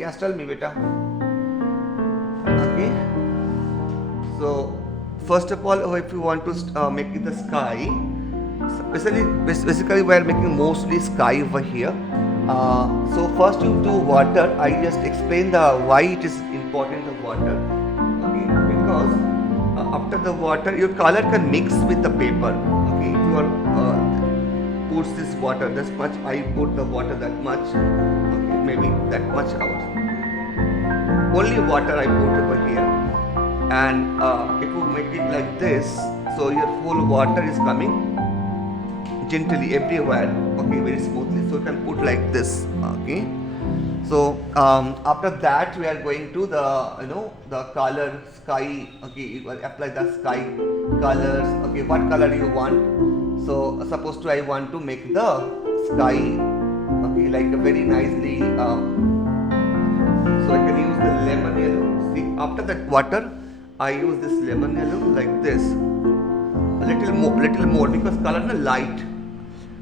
Yes, tell me, beta. Okay. So first of all, if you want to make it the sky, basically we are making mostly sky over here. So first you do water. I just explain the why it is important the water. Okay, because after the water, your color can mix with the paper. Okay, if you are puts this water this much, I put the water that much. Okay, maybe that much hours. Only water I put over here, and if you make it like this, so your full water is coming gently everywhere. Okay, very smoothly. So you can put like this. Okay. So after that, we are going to the the color sky. Okay, you will apply the sky colors. Okay, what color you want? So suppose to I want to make the sky. Okay, like a very nicely. So I can use the lemon yellow. See, after that water, I use this lemon yellow like this. A little more because color is light.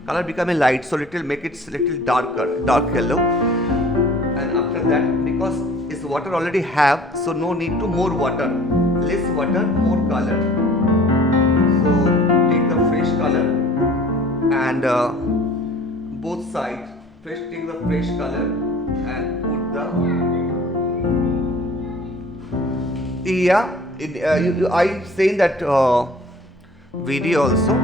Color becoming light, so make it little darker, dark yellow. And after that, because this water already have, so no need to more water. Less water, more color. So take the fresh color and both sides. First take the fresh color and put the I saying that video also.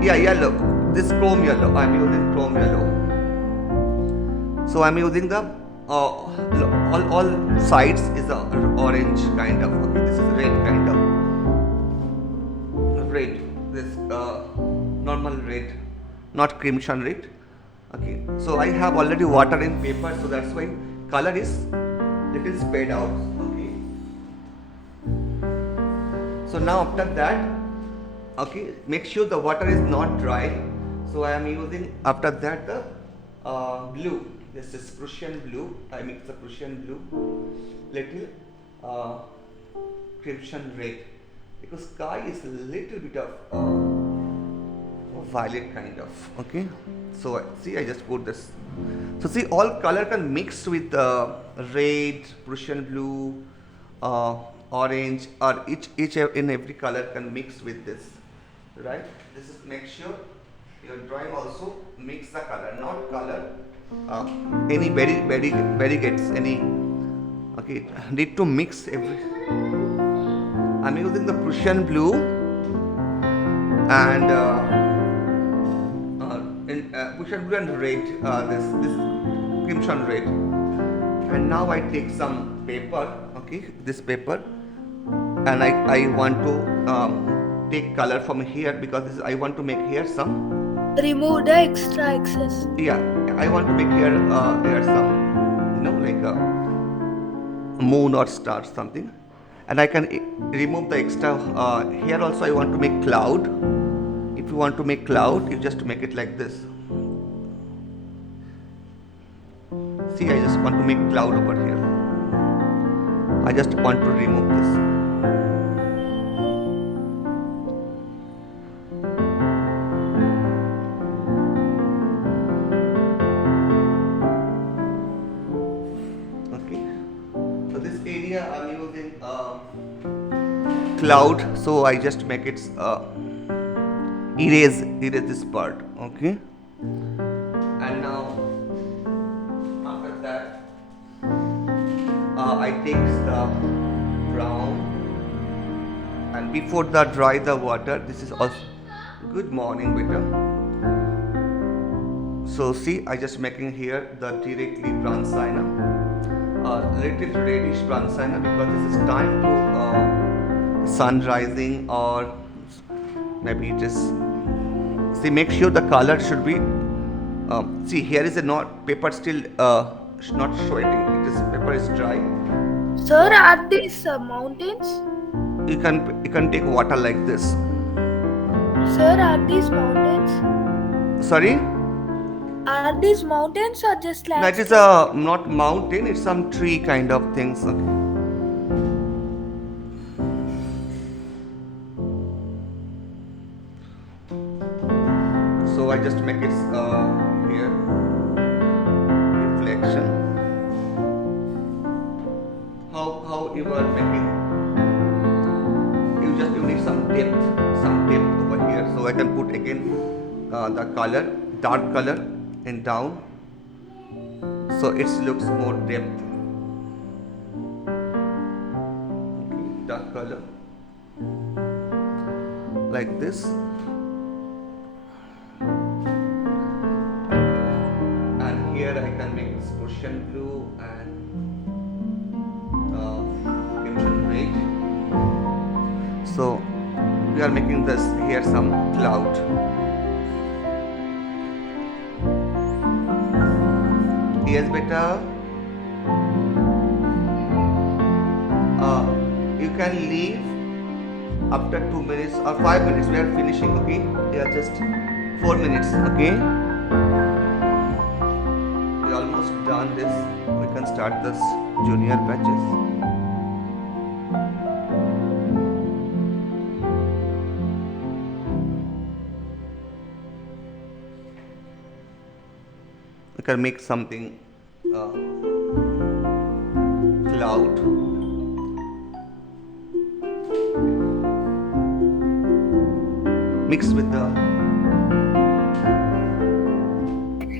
Yeah, yellow. This chrome yellow. I'm using chrome yellow. So I'm using the all sides is a orange kind of. Okay, this is red kind of. Red. This normal red, not crimson red. Okay. So I have already water in paper, so that's why color is little spread out. Okay. So now after that, okay, make sure the water is not dry. So I am using after that the blue. This is Prussian blue. I mix the Prussian blue, little crimson red, because sky is a little bit of violet kind of. Okay, so see, I just put this. So see, all color can mix with red, Prussian blue, orange, or each in every color can mix with this. Right? This is make sure your drawing also mix the color, not color any variegates any. Okay, need to mix every. I'm using the Prussian blue and Prussian blue and red. This crimson red. And now I take some paper. Okay, this paper, and I want to. Take color from here because I want to make here some. Remove the extra excess. Yeah, I want to make here some, like a moon or star something, and I can remove the extra. Here also I want to make cloud. If you want to make cloud, you just make it like this. See, I just want to make cloud over here. I just want to remove this. I'm using cloud, so I just make it erase this part. Okay, and now after that I take the brown, and before the dry the water, this is also good morning, beta. So see, I just making here the directly brown sign up. Little reddish brown sienna, because this is time to sun rising, or maybe it is. See, make sure the color should be. See, here is a not paper still not showing. It is paper is dry. Sir, are these mountains? You can take water like this. Sir, are these mountains? Sorry. Are these mountains or just like? That is a not mountain. It's some tree kind of things. Okay. So I just make it here reflection. reflection. How you are making, you need some depth over here. So I can put again the color, dark color, and down, so it looks more depth. Okay, dark color like this, and here I can make this Prussian blue and crimson red. So we are making this here some cloud. Yes, beta. You can leave after 2 minutes or 5 minutes. We are finishing, okay? Yeah, just 4 minutes, okay? We almost done this. We can start this junior batches. We can make something cloud. Mixed with the.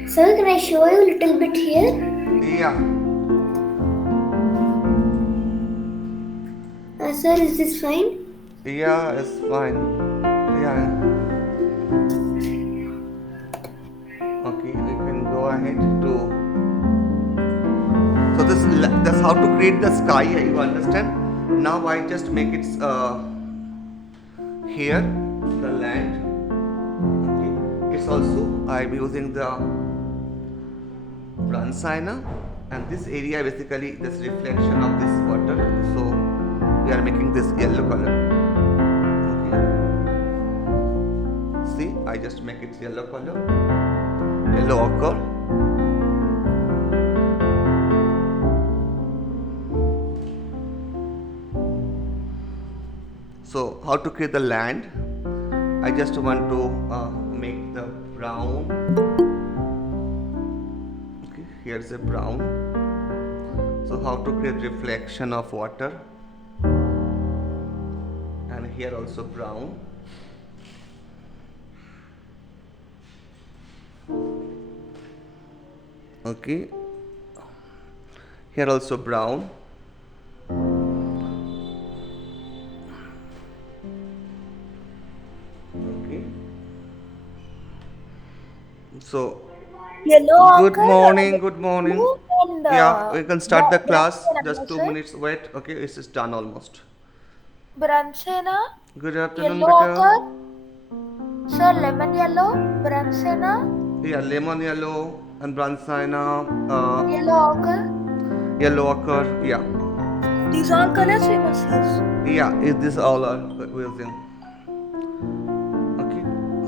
Sir, can I show you a little bit here? Yeah. Sir, is this fine? Yeah, it's fine. Yeah. Okay, we can go ahead to. So that's how to create the sky. You understand? Now I just make it here the land. Okay. It's also I'm using the Braunsteiner, and this area basically this reflection of this water. So we are making this yellow color. Okay. See, I just make it yellow color, yellow ochre. So how to create the land? I just want to make the brown. Okay, here's a brown. So how to create reflection of water? And here also brown. Okay, here also brown. Okay, so Yellow good ochre, morning, good morning. blue and, Yeah, we can start the class. Braunsteiner, Just 2 sir. minutes wait. Okay, it's just done almost. Braunsteiner, Good afternoon, yellow beta. ochre. Sir, lemon yellow, Braunsteiner, Yeah, lemon yellow and Braunsteiner, yellow ochre. yellow ochre. Yeah, These all colors we must use. yeah. Is this all are we're using? Okay,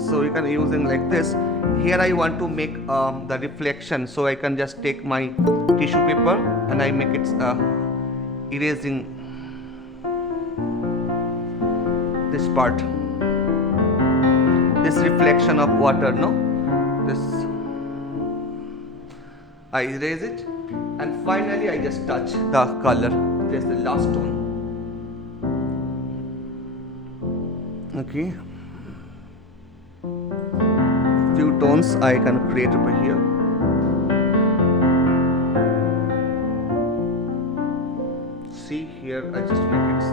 so we can using like this. Here I want to make the reflection, so I can just take my tissue paper and I make it erasing this part, this reflection of water. No, this I erase it, and finally I just touch the color. There's the last tone. Okay, few tones I can create over here. See here, I just make it.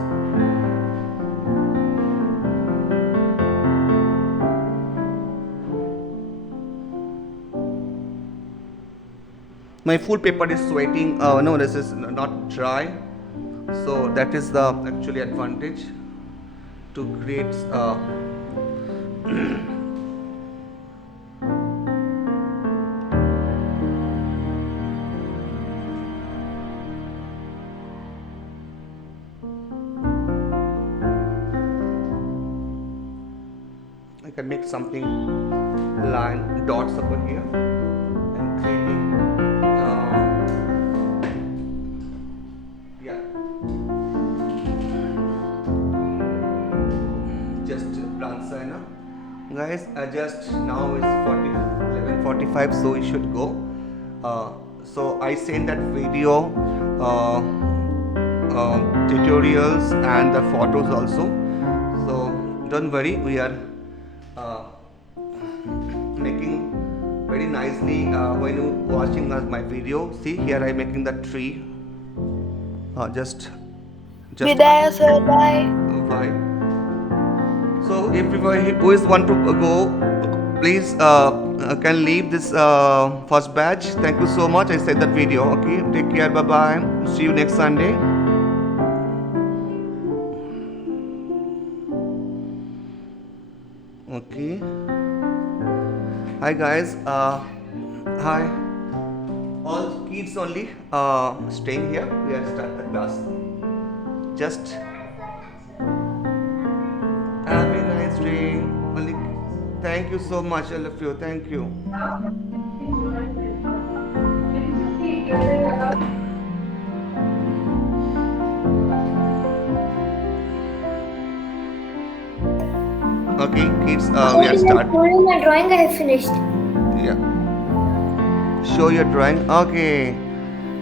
My full paper is sweating. No, this is not dry. So that is the actually advantage to create. I can make something line dots over here and creating. Yeah, just Braunsteiner. Guys, just now is 11:45, so we should go. So I sent that video, tutorials and the photos also. So don't worry, we are making very nicely when you watching my video. See here I making the tree. Just Vidaya sir, bye. Bye. So if who is want to go, please can leave this first batch. Thank you so much. I said that video. Okay. Take care. Bye bye. See you next Sunday. Okay. Hi guys. Hi. All kids only staying here. We are start the class. Just have a nice day. Only thank you so much, all of you. Thank you. Okay, kids, we are start. Showing my drawing I have finished. Yeah. Show your drawing. Okay.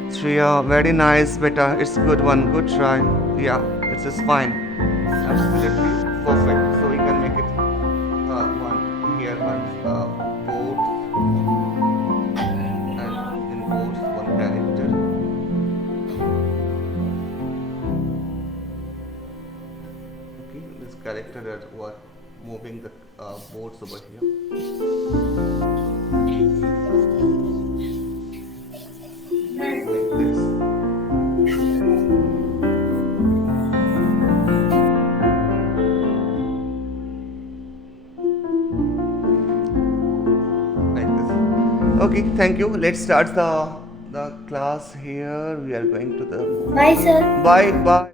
Shreya, very nice, beta. It's good one. Good try. Yeah, this is fine. Absolutely perfect. So we can make it one here, one board, and in boards one character. Okay, this character that were moving the boards over here. Like this. Like this. Okay, thank you. Let's start the class here. We are going to the Bye, sir. bye bye.